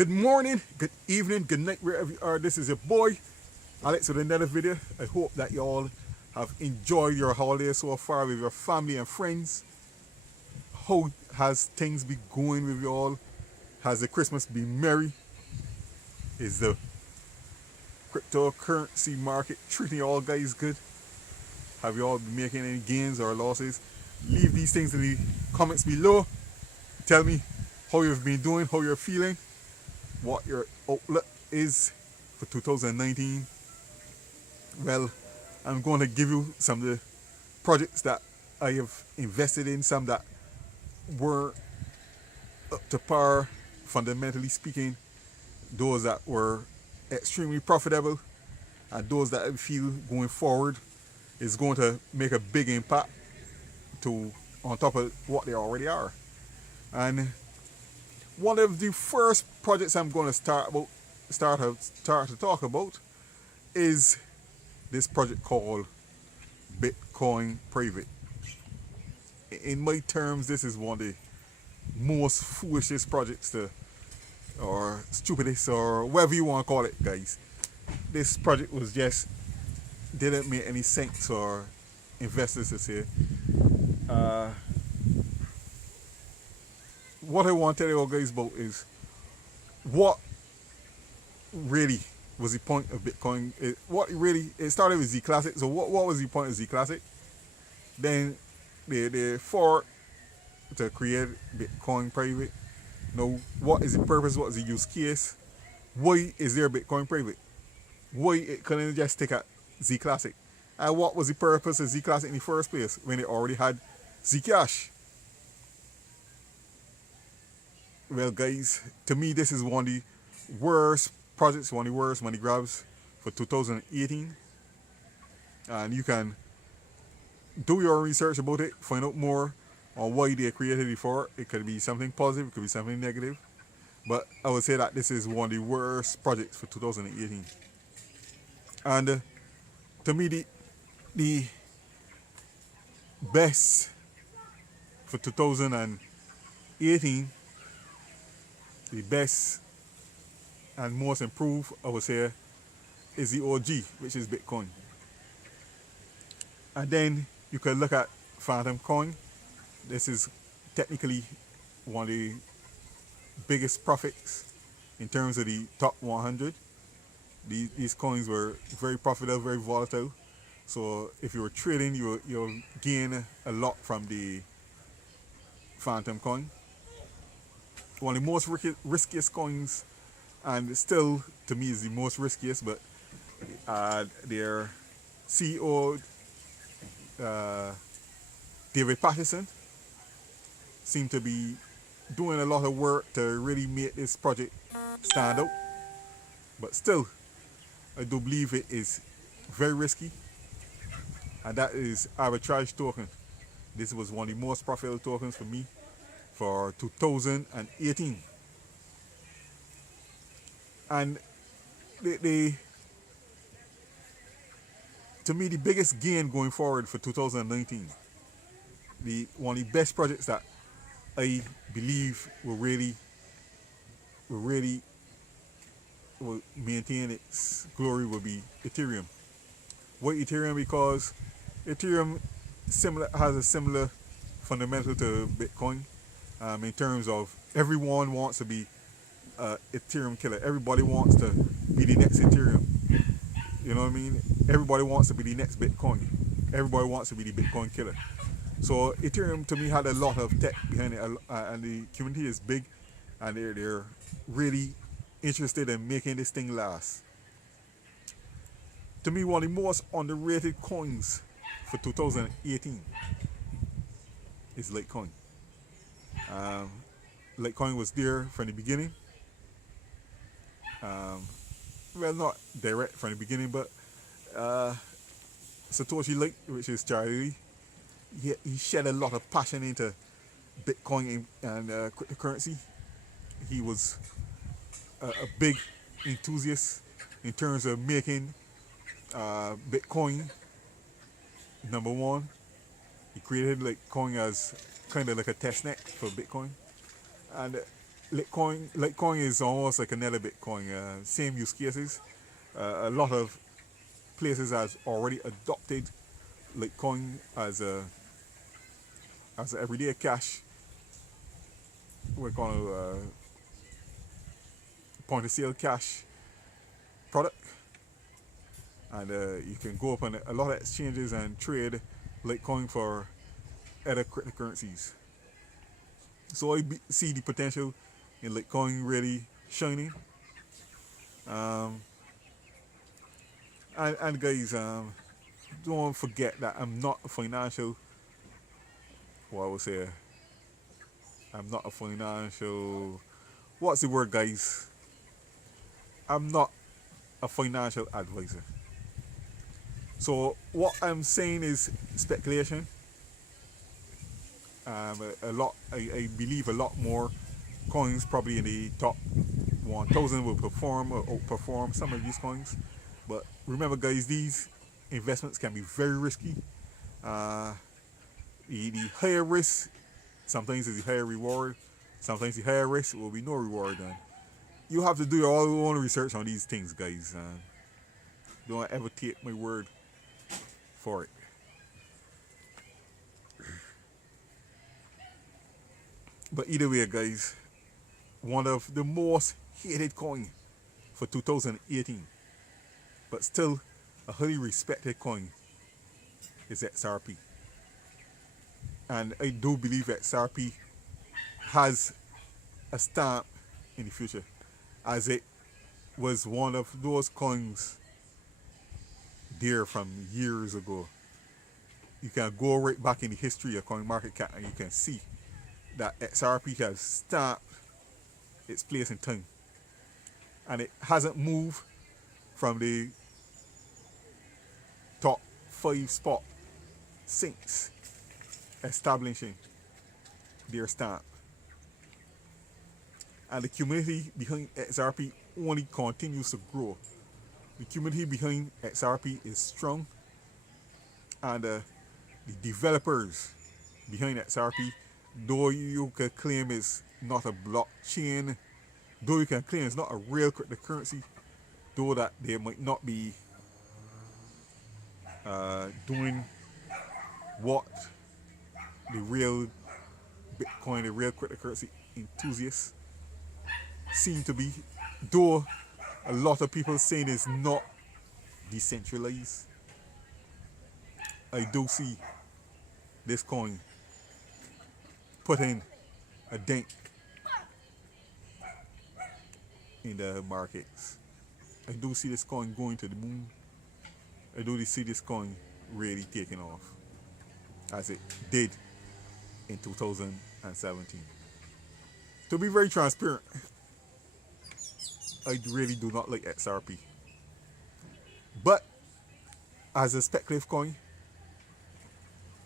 Good morning, good evening, good night, wherever you are. This is your boy, Alex, with another video. I hope that you all have enjoyed your holiday so far with your family and friends. How has things been going with you all? Has the Christmas been merry? Is the cryptocurrency market treating you all guys good? Have you all been making any gains or losses? Leave these things in the comments below. Tell me how you've been doing, how you're feeling, what your outlook is for 2019. Well, I'm going to give you some of the projects that I have invested in, some that were up to par, fundamentally speaking, those that were extremely profitable, and those that I feel going forward is going to make a big impact to on top of what they already are. And one of the first projects I'm going to start to talk about is this project called Bitcoin Private. In my terms, this is one of the most foolishest projects or stupidest, or whatever you want to call it, guys. This project was just didn't make any sense for investors to say. Uh, what I want to tell you guys about is what really was the point of Bitcoin. It started with Z Classic. So what was the point of Z Classic? Then they fought to create Bitcoin Private. Now, what is the purpose? What is the use case? Why is there Bitcoin Private? Why it couldn't just take a Z Classic? And what was the purpose of Z Classic in the first place when it already had Zcash? Well, guys, to me, this is one of the worst projects, one of the worst money grabs for 2018. And you can do your research about it, find out more on why they created it for. It could be something positive, it could be something negative. But I would say that this is one of the worst projects for 2018. And to me, the best for 2018, the best and most improved, I would say, is the OG, which is Bitcoin. And then you can look at Phantom Coin. This is technically one of the biggest profits in terms of the top 100. These coins were very profitable, very volatile. So if you were trading, you'll gain a lot from the Phantom Coin. One of the most riskiest coins, and still to me is the most riskiest, but their CEO, David Patterson, seemed to be doing a lot of work to really make this project stand out. But still, I do believe it is very risky, and that is arbitrage token. This was one of the most profitable tokens for me for 2018. And to me, the biggest gain going forward for 2019, one of the best projects that I believe will maintain its glory will be Ethereum. Why Ethereum? Because Ethereum has a similar fundamental to Bitcoin, in terms of everyone wants to be Ethereum killer. Everybody wants to be the next Ethereum. You know what I mean? Everybody wants to be the next Bitcoin. Everybody wants to be the Bitcoin killer. So Ethereum to me had a lot of tech behind it, and the community is big, and they're really interested in making this thing last. To me, one of the most underrated coins for 2018 is Litecoin. Um, Litecoin was there from the beginning. Well, not direct from the beginning, but Satoshi Lake, which is Charlie Lee, he shed a lot of passion into Bitcoin and cryptocurrency. He was a big enthusiast in terms of making Bitcoin number one. He created Litecoin as kind of like a test net for Bitcoin, and Litecoin is almost like another Bitcoin. Same use cases. A lot of places has already adopted Litecoin as a everyday cash. We're going to point of sale cash product, and you can go up on a lot of exchanges and trade Litecoin for other cryptocurrencies. So see the potential in Litecoin really shining. Um, and guys, don't forget that I'm not a financial. Well, I would say I'm not a financial. What's the word, guys? I'm not a financial advisor. So what I'm saying is speculation. A lot. I believe a lot more coins probably in the top 1,000 will perform or outperform some of these coins. But remember, guys, these investments can be very risky. Uh, the higher risk sometimes is the higher reward. Sometimes the higher risk will be no reward. And you have to do your own research on these things, guys. Don't ever take my word for it. But either way, guys, one of the most hated coin for 2018, but still a highly respected coin, is XRP. And I do believe XRP has a stamp in the future, as it was one of those coins there from years ago. You can go right back in the history of CoinMarketCap and you can see that XRP has stamped its place in time. And it hasn't moved from the top 5 spot since establishing their stamp. And the community behind XRP only continues to grow. The community behind XRP is strong, and the developers behind XRP, though you can claim it's not a blockchain, though you can claim it's not a real cryptocurrency, though that they might not be doing what the real Bitcoin, the real cryptocurrency enthusiasts seem to be, though a lot of people saying it's not decentralized. I do see this coin putting a dent in the markets. I do see this coin going to the moon. I do see this coin really taking off as it did in 2017. To be very transparent, I really do not like XRP. But as a speculative coin,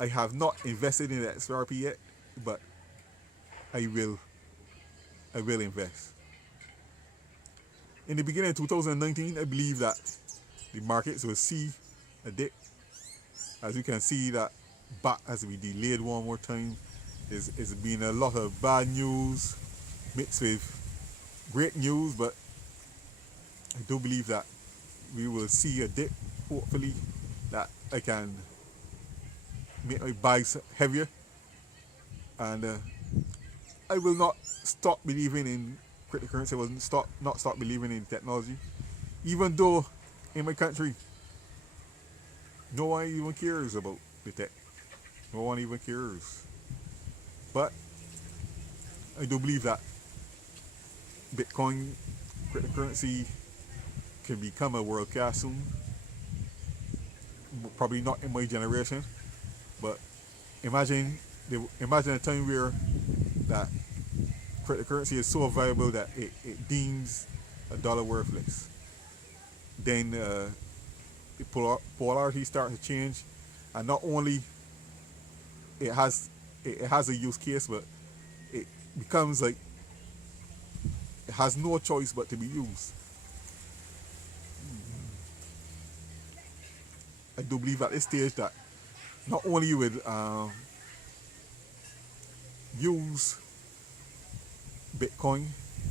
I have not invested in XRP yet, but I will invest. In the beginning of 2019, I believe that the markets will see a dip. As you can see, that back as we delayed one more time. It's been a lot of bad news mixed with great news, but I do believe that we will see a dip, hopefully, that I can make my buys heavier. And I will not stop believing in cryptocurrency. I will not stop believing in technology. Even though in my country, no one even cares about the tech. No one even cares. But I do believe that Bitcoin cryptocurrency can become a world class soon. Probably not in my generation, but imagine a time where that cryptocurrency is so valuable that it deems a dollar worthless. Then the polarity starts to change, and not only it has a use case, but it becomes like it has no choice but to be used. I do believe at this stage that not only you would use Bitcoin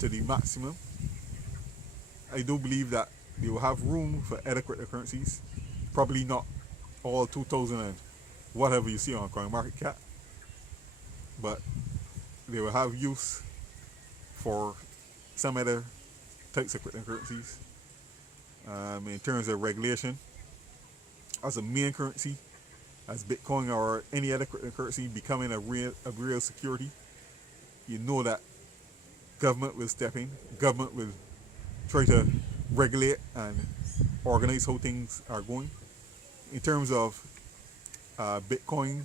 to the maximum. I do believe that they will have room for other cryptocurrencies. Probably not all 2000 and whatever you see on CoinMarketCap, but they will have use for some other types of cryptocurrencies. In terms of regulation, as a main currency, as Bitcoin or any other cryptocurrency becoming a real security, you know that government will step in. Government will try to regulate and organize how things are going. In terms of Bitcoin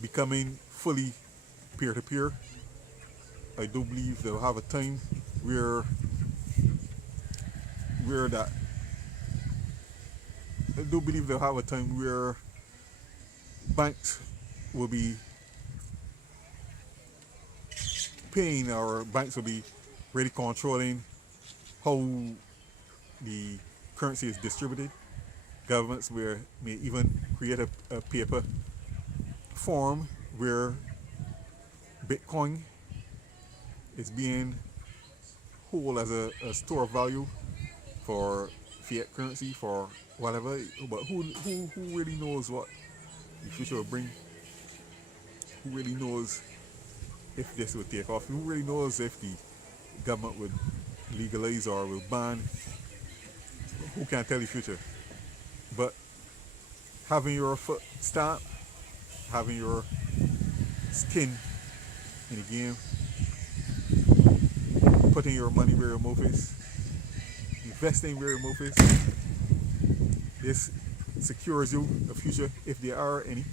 becoming fully peer-to-peer, I do believe they'll have a time where that I do believe they'll have a time where banks will be paying, or banks will be really controlling how the currency is distributed. Governments may even create a paper form where Bitcoin is being held as a store of value for fiat currency, for whatever. But who really knows what the future will bring? Who really knows if this will take off? Who really knows if the government would legalize or will ban? Who can tell the future? But having your foot stamp, having your skin in the game, putting your money where your mouth is, investing where your mouth is, this secures you a future, if there are any,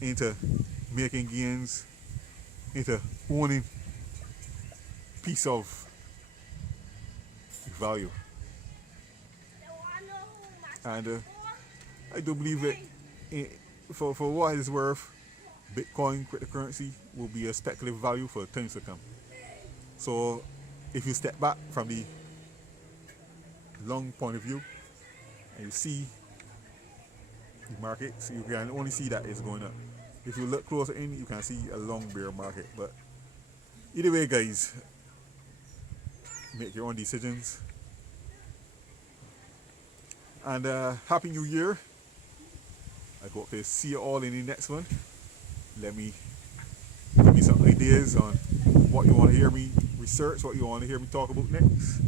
into making gains, into owning piece of value. And I do believe that for what it's worth, Bitcoin cryptocurrency will be a speculative value for times to come. So if you step back from the long point of view and you see the market, so you can only see that it's going up. If you look closer in, you can see a long bear market. But either way, guys, make your own decisions. And Happy New Year. I hope to see you all in the next one. Give me some ideas on what you want to hear me research, what you want to hear me talk about next.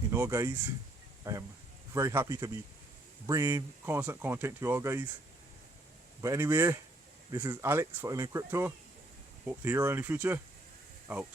You know, guys, I am very happy to be bringing constant content to you all, guys. But anyway, this is Alex for Island Crypto. Hope to hear you in the future. Out.